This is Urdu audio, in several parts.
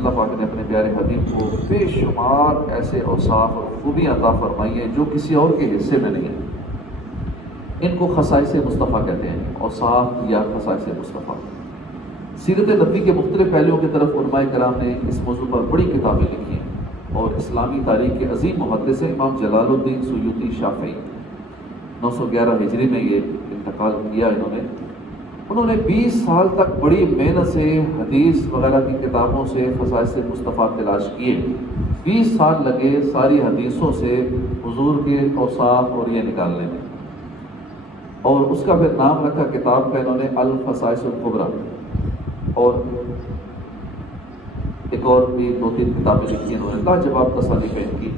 اللہ پاک نے اپنے پیارے حبیب کو بے شمار ایسے اوصاف اور خوبیاں عطا فرمائی ہیں جو کسی اور کے حصے میں نہیں ہیں۔ ان کو خصائص مصطفیٰ کہتے ہیں، اوصاف یا خصائص مصطفیٰ۔ سیرت نبی کے مختلف پہلوؤں کی طرف علماء کرام نے اس موضوع پر بڑی کتابیں لکھی ہیں، اور اسلامی تاریخ کے عظیم محدث ہیں امام جلال الدین سیوطی شافعی، 911 ہجری میں یہ انتقال کیا انہوں نے 20 سال تک بڑی محنت سے حدیث وغیرہ کی کتابوں سے خصائص مصطفیٰ تلاش کیے۔ 20 سال لگے ساری حدیثوں سے حضور کے اوصاف اور یہ نکالنے میں، اور اس کا پھر نام رکھا کتاب کا انہوں نے الخصائص الکبریٰ، اور ایک اور بھی 2-3 کتابیں لکھی انہوں نے لاجواب تصانیف کی،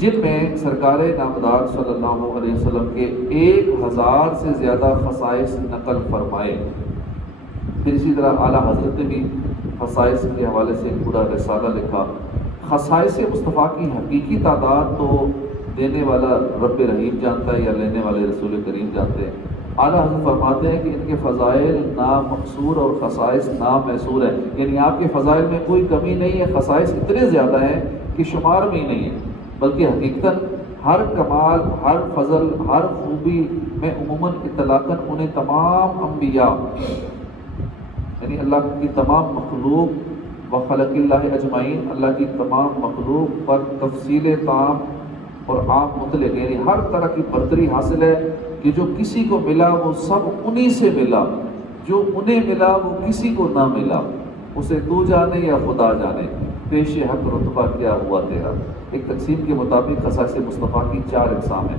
جن میں سرکار نامدار صلی اللہ علیہ وسلم کے 1000 سے زیادہ خصائص نقل فرمائے۔ پھر اسی طرح اعلیٰ حضرت نے بھی خصائص کے حوالے سے پورا رسالہ لکھا۔ خصائص مصطفیٰ کی حقیقی تعداد تو دینے والا رب رحیم جانتا ہے یا لینے والے رسول کریم جانتے ہیں۔ اعلیٰ حضرت فرماتے ہیں کہ ان کے فضائل نامحصور اور خصائص نامحصور ہیں، یعنی آپ کے فضائل میں کوئی کمی نہیں ہے، خصائص اتنے زیادہ ہیں کہ شمار میں ہی نہیں ہے، بلکہ حقیقتاً ہر کمال، ہر فضل، ہر خوبی میں عموماً اطلاقاً انہیں تمام انبیاء یعنی اللہ کی تمام مخلوق و خلق اللہ اجمعین، اللہ کی تمام مخلوق پر تفصیل تام اور عام مطلق، یعنی ہر طرح کی برتری حاصل ہے کہ جو کسی کو ملا وہ سب انہی سے ملا، جو انہیں ملا وہ کسی کو نہ ملا، اسے تو جانے یا خدا جانے، پیش حق رتبہ کیا ہوا تیرا۔ ایک تقسیم کے مطابق خصائص مصطفیٰ کی 4 اقسام ہیں۔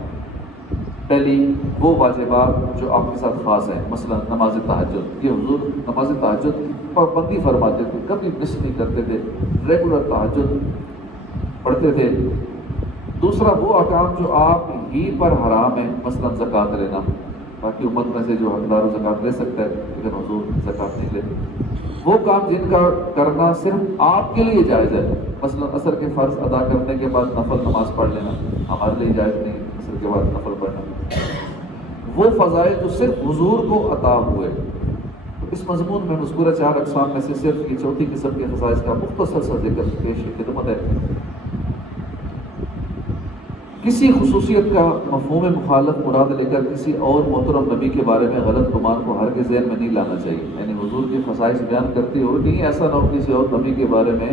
پہلی وہ واجبات جو آپ کے ساتھ خاص ہیں، مثلا نماز تہجد، یہ حضور نماز تہجد کی پابندی فرماتے تھے، کبھی مس نہیں کرتے تھے، ریگولر تہجد پڑھتے تھے۔ دوسرا وہ احکام جو آپ ہی پر حرام ہیں، مثلا زکوٰۃ لینا، باقی امت میں سے جو حقدار و زکوٰۃ لے سکتا ہے لیکن حضور زکوٰۃ نہیں لیتے۔ وہ کام جن کا کرنا صرف آپ کے لیے جائز ہے، مثلا عصر کے فرض ادا کرنے کے بعد نفل نماز پڑھ لینا، ہمارے لیے جائز نہیں عصر کے بعد نفل پڑھنا۔ وہ فضائل جو صرف حضور کو عطا ہوئے۔ اس مضمون میں مذکورہ 4 اقسام میں سے صرف یہ 4تھی قسم کے خصائص کا مختصر سا ذکر پیش خدمت ہے۔ کسی خصوصیت کا مفہوم مخالف مراد لے کر کسی اور محترم نبی کے بارے میں غلط گمان کو ہرگز ذہن میں نہیں لانا چاہیے، یعنی حضور کے خصائص بیان کرتے ہوئے نہیں ایسا نہ ہو کسی اور نبی کے بارے میں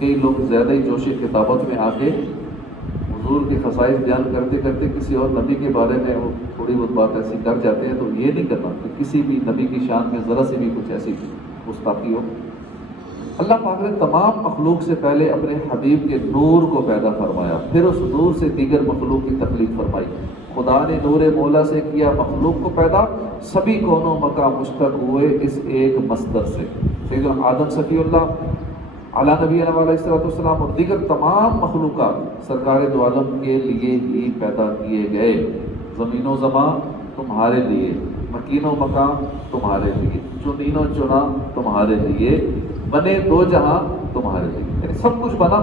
کئی لوگ زیادہ ہی جوش خطابت میں آ کے حضور کے خصائص بیان کرتے کرتے کسی اور نبی کے بارے میں وہ تھوڑی بہت بات ایسی کر جاتے ہیں، تو یہ نہیں کرنا کہ کسی بھی نبی کی شان میں ذرا سی بھی کچھ ایسی گستاخی ہو۔ اللہ پاک نے تمام مخلوق سے پہلے اپنے حبیب کے نور کو پیدا فرمایا، پھر اس نور سے دیگر مخلوق کی تخلیق فرمائی۔ خدا نے نور مولا سے کیا مخلوق کو پیدا، سبھی کون و مکان مشتق ہوئے اس ایک مصدر سے۔ سیدنا آدم صفی اللہ علیہ نبی علیہ السلام اور دیگر تمام مخلوقات سرکار دو عالم کے لیے ہی پیدا کیے گئے۔ زمین و زمان تمہارے لیے، مکین و مکان تمہارے لیے، چنین و چنا تمہارے لیے، بنے دو جہاں تمہارے لیے، یعنی سب کچھ بنا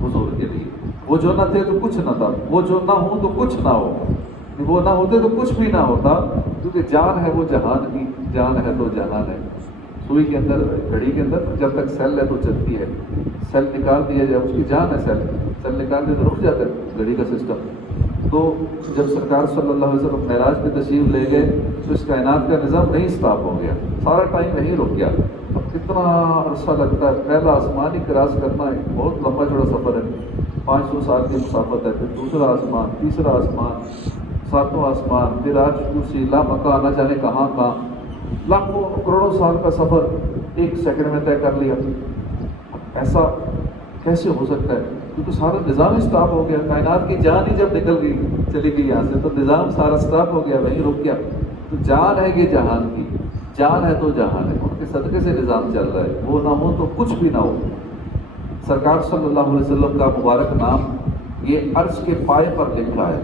حضور کے لیے۔ وہ جو نہ تھے تو کچھ نہ تھا، وہ جو نہ ہوں تو کچھ نہ ہو، وہ نہ ہوتے تو کچھ بھی نہ ہوتا، کیونکہ جان ہے وہ جہان کی، جان ہے تو جہان ہے۔ سوئی کے اندر، گھڑی کے اندر جب تک سیل ہے تو چلتی ہے، سیل نکال دیا جائے، اس کی جان ہے، سیل نکال دیا تو رک جاتا ہے گھڑی کا سسٹم۔ تو جب سرکار صلی اللہ علیہ وسلم معراج پہ تشریف لے گئے تو اس کائنات کا نظام نہیں اسٹاپ ہو گیا، سارا ٹائم نہیں رک گیا۔ اب کتنا عرصہ لگتا ہے، پہلا آسمان ہی کراس کرنا ہے، بہت لمبا چوڑا سفر ہے، 500 سال کی مسافت ہے، پھر دوسرا آسمان، تیسرا آسمان، 7واں آسمان، پھر آج کرسی لامکان نہ جانے کہاں کہاں، لاکھوں کروڑوں سال کا سفر ایک سیکنڈ میں طے کر لیا۔ ایسا کیسے ہو سکتا ہے؟ کیونکہ سارا نظام اسٹاپ ہو گیا، کائنات کی جان ہی جب نکل گئی، چلی گئی یہاں سے، تو نظام سارا اسٹاپ ہو گیا، وہیں رک گیا۔ تو جان ہے یہ جہان کی، جان ہے تو جہان ہے، ان کے صدقے سے نظام چل رہا ہے، وہ نہ ہو تو کچھ بھی نہ ہو۔ سرکار صلی اللہ علیہ وسلم کا مبارک نام یہ عرش کے پائے پر لکھا ہے،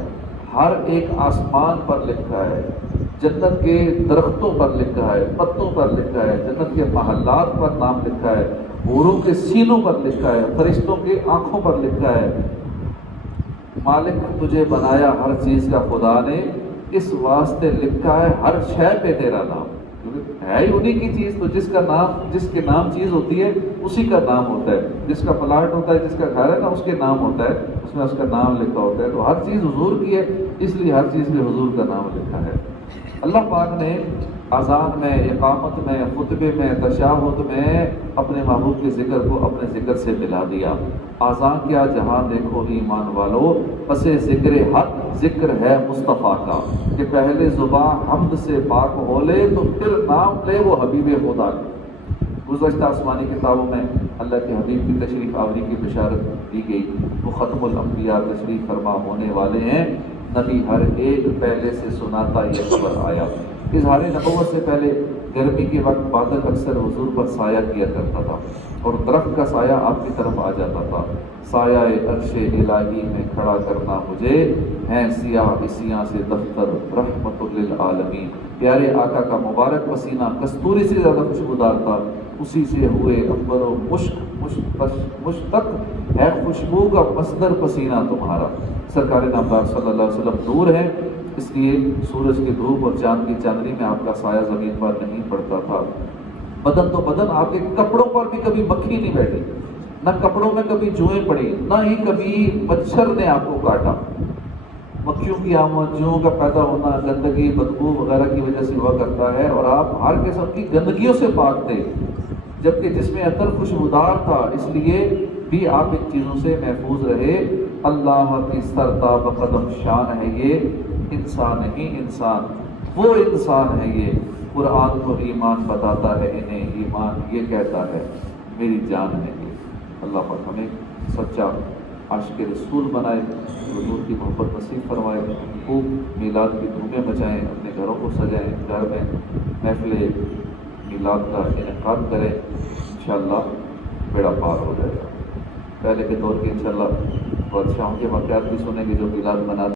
ہر ایک آسمان پر لکھا ہے، جنت کے درختوں پر لکھا ہے، پتوں پر لکھا ہے، جنت کے محلات پر نام لکھا ہے، حوروں کے سینوں پر لکھا ہے، فرشتوں کے آنکھوں پر لکھا ہے۔ مالک تجھے بنایا ہر چیز کا خدا نے، اس واسطے لکھا ہے ہر شے پہ تیرا نام، ہے ہی انہی کی چیز، تو جس کا نام، جس کے نام چیز ہوتی ہے اسی کا نام ہوتا ہے. جس کا پلاٹ ہوتا ہے، جس کا گھر ہے نا، اس کے نام ہوتا ہے، اس میں اس کا نام لکھا ہوتا ہے. تو ہر چیز حضور کی ہے، اس لیے ہر چیز میں حضور کا نام لکھا ہے. اللہ پاک نے اذان میں، اقامت میں، خطبے میں، تشہد میں اپنے محبوب کے ذکر کو اپنے ذکر سے ملا دیا. اذان کیا جہاں دیکھو ایمان والو، پس ذکر حق ذکر ہے مصطفیٰ کا، کہ پہلے زبان حمد سے پاک ہو لے تو پھر نام لے وہ حبیب خدا کا. گزشتہ آسمانی کتابوں میں اللہ کے حبیب کی تشریف آوری کی بشارت دی گئی. وہ ختم الانبیاء تشریف فرما ہونے والے ہیں. نبی ہر ایک پہلے سے سناتا یہ خبر آیا. اظہار نبوت سے پہلے گرمی کے وقت بادل اکثر حضور پر سایہ کیا کرتا تھا اور درخت کا سایہ آپ کی طرف آ جاتا تھا. سایہ عرش الہی میں کھڑا کرنا مجھے، ہیں سیاہ اسیاں سے دفتر رحمت للعالمین. پیارے آقا کا مبارک پسینہ کستوری سے زیادہ خوشبودار تھا. اسی سے ہوئے عنبر و مشتق ہے خوشبو کا مصدر پسینہ تمہارا. سرکار نامدار صلی اللہ علیہ وسلم نور ہے، اس لیے سورج کی دھوپ اور چاند کی چاندنی میں آپ کا سایہ زمین پر نہیں پڑتا تھا. بدن تو بدن، آپ کے کپڑوں پر بھی کبھی مکھی نہیں بیٹھی، نہ کپڑوں میں کبھی جوئیں پڑی، نہ ہی کبھی مچھر نے آپ کو کاٹا. مکھیوں کی آمد، جوؤں کا پیدا ہونا گندگی، بدبو وغیرہ کی وجہ سے ہوا کرتا ہے، اور آپ ہر قسم کی گندگیوں سے پاک تھے، جبکہ جس میں عطر خوشبودار تھا، اس لیے بھی آپ ان چیزوں سے محفوظ رہے. اللہ کی سرتاب قدم شان ہے یہ، انسان ہی انسان، وہ انسان ہے یہ. قرآن کو ایمان بتاتا ہے انہیں، ایمان یہ کہتا ہے میری جان ہے یہ. اللہ پاک ہمیں سچا عاشق رسول بنائے، حضور کی محبت نصیب فرمائے. خوب میلاد کی دھومیں مچائیں، اپنے گھروں کو سجائیں، گھر میں محفل میلاد کا انعقاد کریں. انشاءاللہ بیڑا پار ہو جائے گا. پہلے کے دور کے انشاءاللہ بادشاہوں کے واقعات بھی سنیں گے جو میلاد مناتے